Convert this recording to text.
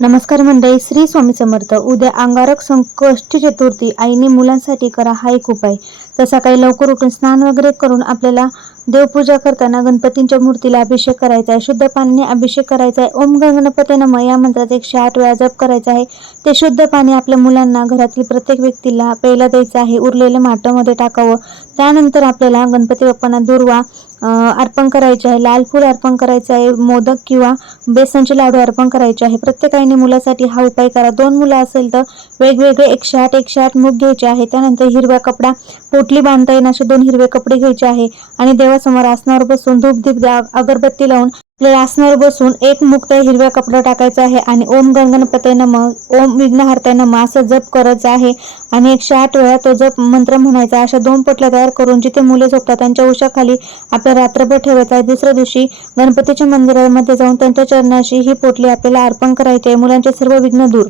नमस्कार मंडळी श्री स्वामी समर्थ. उद्या अंगारक संकष्ट चतुर्थी आईने मुलांसाठी करा हा एक उपाय. तर सकाळी लवकर उठून स्नान वगैरे करून आपल्याला देवपूजा करताना गणपतींच्या मूर्तीला अभिषेक करायचा आहे. शुद्ध पाण्याने अभिषेक करायचा आहे. ओम गणपती नम. या मंत्राचा एकशे आठ वेळा जप करायचा आहे. ते शुद्ध पाणी आपल्या मुलांना घरातील प्रत्येक व्यक्तीला प्यायला द्यायचं आहे. उरलेलं माठामध्ये टाकावं. त्यानंतर आपल्याला गणपती बाप्पांना दुर्वा अर्पण करायचे आहे. लाल फूल अर्पण करायचं आहे. मोदक किंवा बेसनचे लाडू अर्पण करायचे आहे. प्रत्येक आईने मुलासाठी हा उपाय करा. दोन मुलं असेल तर वेगवेगळे एकशे आठ एकशे आठ मूग घ्यायचे आहे. त्यानंतर हिरव्या कपडा पोटली बांधता येईन असे दोन हिरवे कपडे घ्यायचे आहे. आणि देवासमोर आसनावर बसून धूप दीप द्या अगरबत्ती लावून आपल्याला आसनावर बसून एक मुक्त हिरव्या कपडा टाकायचा आहे आणि ओम गणगणपते नम ओम विघ्नहर्ताय नम असं जप करायचं आहे. आणि एकशे आठ वेळा तो जप मंत्र म्हणायचा अशा दोन पोटल्या तयार करून जिथे मुले झोपतात त्यांच्या उशाखाली आपल्या रात्रभर ठेवायचा आहे. दुसऱ्या दिवशी गणपतीच्या मंदिरामध्ये जाऊन त्यांच्या चरणाशी ही पोटली आपल्याला अर्पण करायची आहे. मुलांचे सर्व विघ्न दूर.